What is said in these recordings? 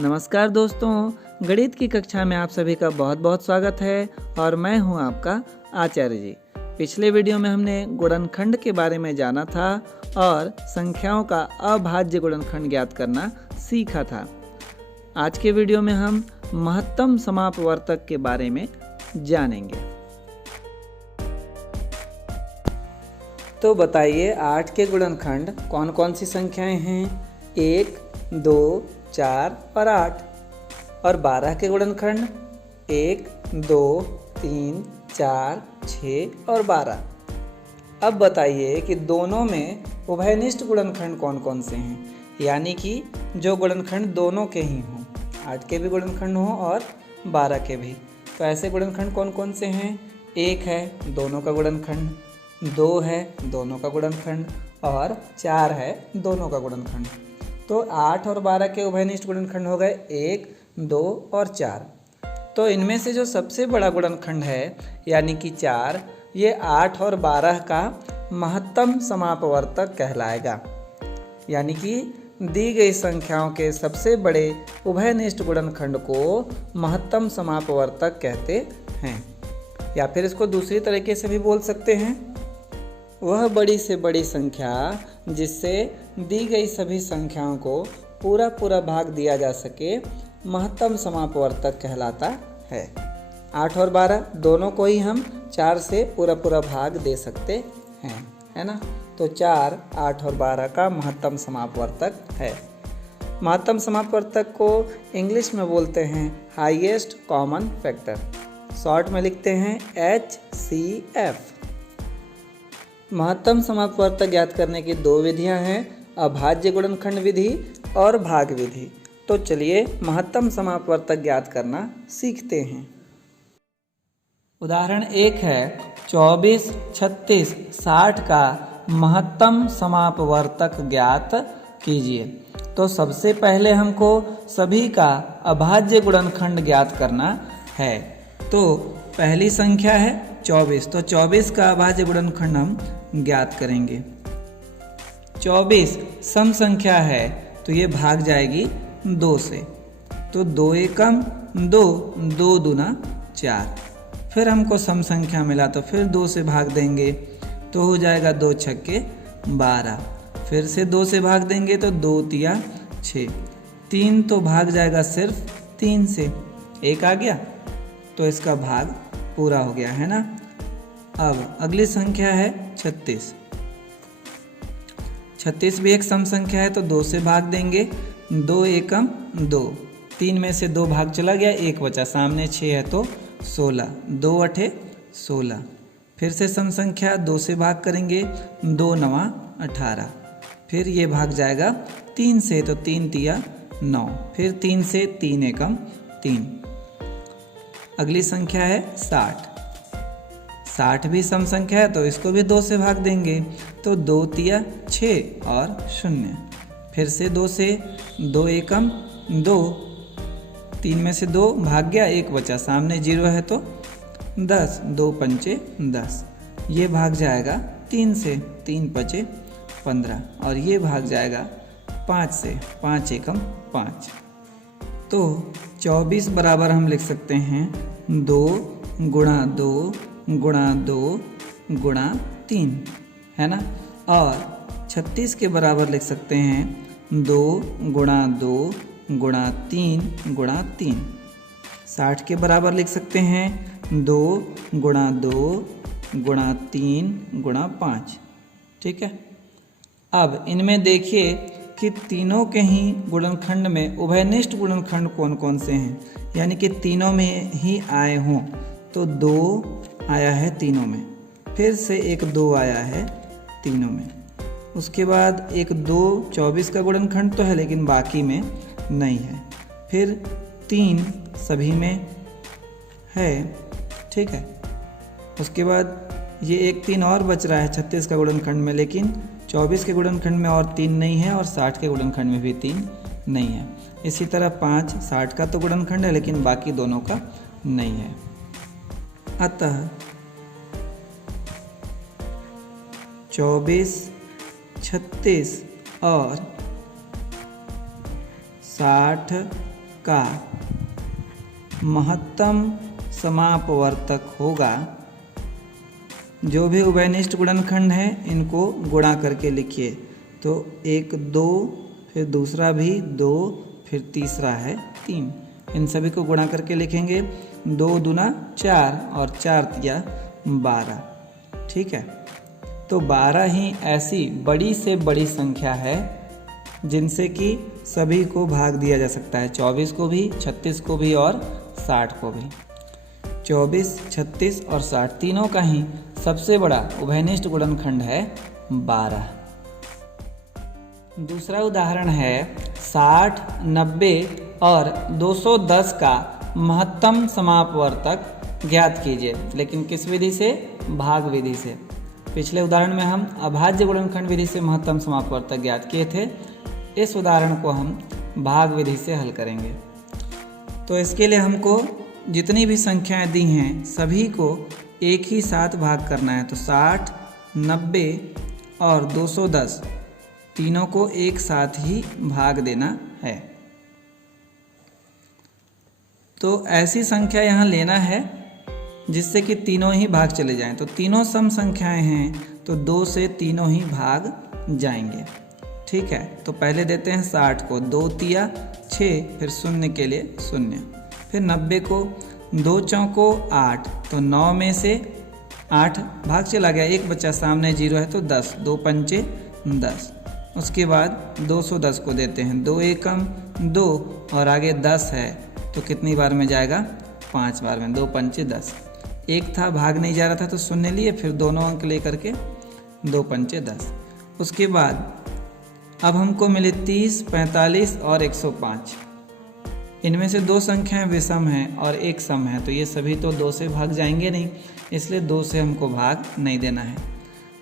नमस्कार दोस्तों, गणित की कक्षा में आप सभी का बहुत बहुत स्वागत है और मैं हूं आपका आचार्य जी। पिछले वीडियो में हमने गुणनखंड के बारे में जाना था और संख्याओं का अभाज्य गुणनखंड ज्ञात करना सीखा था। आज के वीडियो में हम महत्तम समापवर्तक के बारे में जानेंगे। तो बताइए 8 के गुणनखंड कौन कौन सी संख्याएं हैं? 1, 2, 4 और 8। और 12 के गुणनखंड 1, 2, 3, 4, 6 और 12। अब बताइए कि दोनों में उभयनिष्ठ गुणनखंड कौन कौन से हैं, यानी कि जो गुणनखंड दोनों के ही हों, 8 के भी गुणनखंड हों और 12 के भी। तो ऐसे गुणनखंड कौन कौन से हैं? 1 है दोनों का गुणनखंड, 2 है दोनों का गुणनखंड और 4 है दोनों का गुणनखंड। तो 8 और 12 के उभयनिष्ठ गुणनखंड हो गए 1, 2 और 4। तो इनमें से जो सबसे बड़ा गुणनखंड है यानी कि 4, ये 8 और 12 का महत्तम समापवर्तक कहलाएगा। यानी कि दी गई संख्याओं के सबसे बड़े उभयनिष्ठ गुणनखंड को महत्तम समापवर्तक कहते हैं। या फिर इसको दूसरी तरीके से भी बोल सकते हैं, वह बड़ी से बड़ी संख्या जिससे दी गई सभी संख्याओं को पूरा पूरा भाग दिया जा सके, महत्तम समापवर्तक कहलाता है। 8 और 12 दोनों को ही हम 4 से पूरा पूरा भाग दे सकते हैं, है ना। तो 4, 8 और 12 का महत्तम समापवर्तक है। महत्तम समापवर्तक को इंग्लिश में बोलते हैं हाईएस्ट कॉमन फैक्टर, शॉर्ट में लिखते हैं HCF। महत्तम समापवर्तक ज्ञात करने की 2 विधियां हैं, अभाज्य गुणनखंड विधि और भाग विधि। तो चलिए महत्तम समापवर्तक ज्ञात करना सीखते हैं। उदाहरण 1 है 24, 36, 60 का महत्तम समापवर्तक ज्ञात कीजिए। तो सबसे पहले हमको सभी का अभाज्य गुणनखंड ज्ञात करना है। तो पहली संख्या है 24, तो 24 का अभाज्य गुणनखंड हम ज्ञात करेंगे। 24 सम संख्या है तो ये भाग जाएगी 2 से, तो 2 एकम 2, 2 दूना 4। फिर हमको सम संख्या मिला तो फिर 2 से भाग देंगे तो हो जाएगा 2 छक्के 12। फिर से 2 से भाग देंगे तो 2 तिया 6। 3 तो भाग जाएगा सिर्फ 3 से, 1 आ गया तो इसका भाग पूरा हो गया, है ना। अब अगली संख्या है 36। 36 भी एक सम संख्या है तो 2 से भाग देंगे, 2 एकम 2। 3 में से 2 भाग चला गया, 1 बचा, सामने 6 है तो 16, 2 अठे 16। फिर से सम संख्या 2 से भाग करेंगे, 2 नवा 18। फिर ये भाग जाएगा 3 से तो 3 तिया 9। फिर 3 से 3 एकम 3। अगली संख्या है 60। 60 भी सम संख्या है तो इसको भी 2 से भाग देंगे तो 2 तिया 6 और 0। फिर से 2 से 2 एकम 2। 3 में से 2 भाग गया, 1 बचा, सामने 0 है तो 10, 2 पंचे 10। ये भाग जाएगा 3 से, 3 पचे 15। और ये भाग जाएगा 5 से, 5 एकम 5। तो 24 बराबर हम लिख सकते हैं 2 गुणा 2 गुणा 2 गुणा 3, है ना। और 36 के बराबर लिख सकते हैं 2 गुणा 2 गुणा 3 गुणा 3। 60 के बराबर लिख सकते हैं 2 गुणा 2 गुणा 3 गुणा 5। ठीक है। अब इनमें देखिए कि तीनों के ही गुणनखंड में उभयनिष्ठ गुणनखंड कौन कौन से हैं, यानी कि तीनों में ही आए हों। तो 2 आया है तीनों में, फिर से एक 2 आया है तीनों में, उसके बाद एक 2 24 का गुणनखंड तो है लेकिन बाकी में नहीं है। फिर 3 सभी में है, ठीक है। उसके बाद ये एक 3 और बच रहा है 36 का गुणनखंड में, लेकिन 24 के गुणनखंड में और 3 नहीं है और 60 के गुणनखंड में भी 3 नहीं है। इसी तरह 5 60 का तो गुणनखंड है लेकिन बाकी दोनों का नहीं है। अतः 24, 36 और 60 का महत्तम समापवर्तक होगा। जो भी उभयनिष्ठ गुणनखंड हैं इनको गुणा करके लिखिए। तो 1 2, फिर दूसरा भी 2, फिर तीसरा है 3। इन सभी को गुणा करके लिखेंगे। 2 दूना 4 और 4 तिया 12। ठीक है, तो 12 ही ऐसी बड़ी से बड़ी संख्या है जिनसे कि सभी को भाग दिया जा सकता है। 24 को भी, 36 को भी और 60 को भी। 24, 36 और 60 तीनों का ही सबसे बड़ा उभयनिष्ठ गुणनखंड है 12। दूसरा उदाहरण है 60, 90 और 210 का महत्तम समापवर्तक ज्ञात कीजिए, लेकिन किस विधि से? भाग विधि से। पिछले उदाहरण में हम अभाज्य गुणनखंड विधि से महत्तम समापवर्तक ज्ञात किए थे। इस उदाहरण को हम भाग विधि से हल करेंगे। तो इसके लिए हमको जितनी भी संख्याएं दी हैं सभी को एक ही साथ भाग करना है। तो 60, 90 और 210 तीनों को एक साथ ही भाग देना है। तो ऐसी संख्या यहाँ लेना है जिससे कि तीनों ही भाग चले जाएं। तो तीनों सम संख्याएं हैं तो 2 से तीनों ही भाग जाएंगे। ठीक है, तो पहले देते हैं 60 को 2 तिया 6, फिर 0 के लिए 0। फिर 90 को 2 चौको 8, तो 9 में से 8 भाग चला गया, एक बच्चा सामने 0 है तो 10, 2 पंचे 10। उसके बाद 210 को देते हैं 2 एकम 2 और आगे 10 है तो कितनी बार में जाएगा? 5 बार में। 2 पंचे 10। एक था भाग नहीं जा रहा था तो 0 लिए, फिर दोनों अंक लेकर के 2 पंचे 10। उसके बाद अब हमको मिले 30, 45 और 105। इनमें से 2 संख्याएं विषम हैं और 1 सम है, तो ये सभी तो 2 से भाग जाएंगे नहीं, इसलिए 2 से हमको भाग नहीं देना है।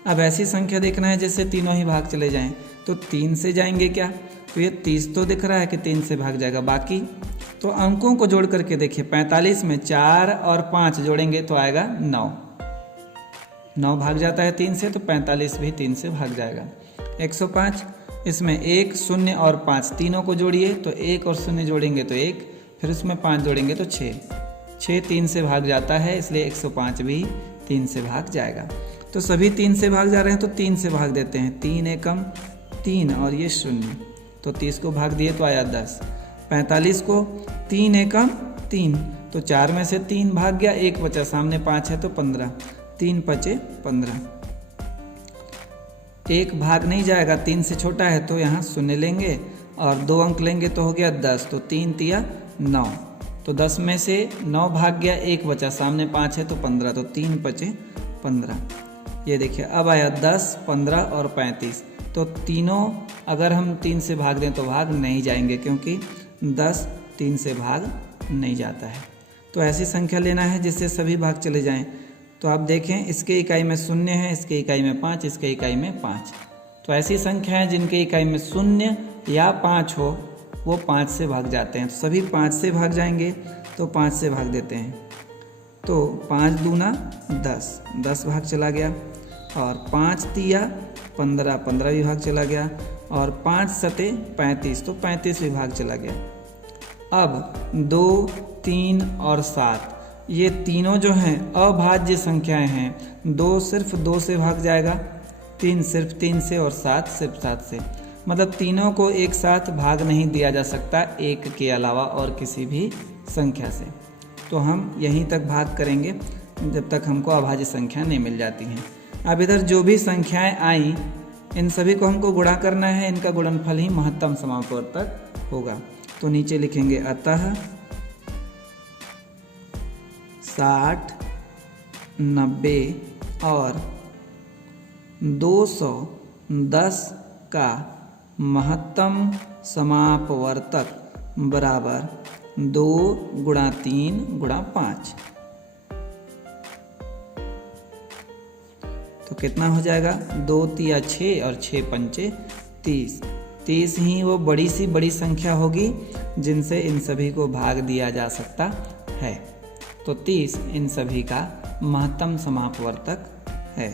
अब ऐसी संख्या देखना है जिससे तीनों ही भाग चले जाएं। तो 3 से जाएंगे क्या? तो ये 30 तो दिख रहा है कि 3 से भाग जाएगा। बाकी तो अंकों को जोड़ करके देखिए, 45 में 4 और 5 जोड़ेंगे तो आएगा 9। 9 भाग जाता है 3 से, तो 45 भी 3 से भाग जाएगा। 105, इसमें 1, 0 और 5 तीनों को जोड़िए, तो 1 और 0 जोड़ेंगे तो 1, फिर उसमें 5 जोड़ेंगे तो 6। 6 3 से भाग जाता है, इसलिए 105 भी 3 से भाग जाएगा। तो सभी 3 से भाग जा रहे हैं तो 3 से भाग देते हैं। 3 एकम 3 और ये 0, तो 30 को भाग दिए तो आया 10। 45 को 3 एकम 3, तो 4 में से 3 भाग गया, एक बचा, सामने 5 है तो 15, 3 पचे 15। एक भाग नहीं जाएगा, 3 से छोटा है तो यहाँ 0 लेंगे और 2 अंक लेंगे तो हो गया 10, तो 3 तिया 9, तो 10 में से 9 भाग गया, एक बचा, सामने 5 है तो 15, तो 3 पचे 15। ये देखिए अब आया 10, 15 और 35। तो तीनों अगर हम 3 से भाग दें तो भाग नहीं जाएंगे, क्योंकि 10 3 से भाग नहीं जाता है। तो ऐसी संख्या लेना है जिससे सभी भाग चले जाएं। तो आप देखें, इसके इकाई में 0 है, इसके इकाई में 5, इसके इकाई में 5। तो ऐसी संख्याएं जिनके इकाई में 0 या 5 हो वो 5 से भाग जाते हैं। तो सभी 5 से भाग जाएंगे, तो 5 से भाग देते हैं। तो 5 दूना 10, 10 भाग चला गया, और 5 तिया 15, 15 भी भाग चला गया, और 5 सते 35, तो 35 भी भाग चला गया। अब 2, 3 और 7 ये तीनों जो हैं अभाज्य संख्याएं हैं। 2 सिर्फ 2 से भाग जाएगा, 3 सिर्फ 3 से और 7 सिर्फ 7 से। मतलब तीनों को एक साथ भाग नहीं दिया जा सकता एक के अलावा और किसी भी संख्या से। तो हम यहीं तक भाग करेंगे जब तक हमको अभाज्य संख्या नहीं मिल जाती हैं। अब इधर जो भी संख्याएं आई इन सभी को हमको गुणा करना है, इनका गुणनफल ही महत्तम समापवर्तक होगा। तो नीचे लिखेंगे अतः 60, 90 और 210 का महत्तम समापवर्तक बराबर 2 गुणा 3 गुणा 5। तो कितना हो जाएगा? 2 तिया 6 और 6 पंचे 30। 30 ही वो बड़ी सी बड़ी संख्या होगी जिनसे इन सभी को भाग दिया जा सकता है। तो 30 इन सभी का महत्तम समापवर्तक है।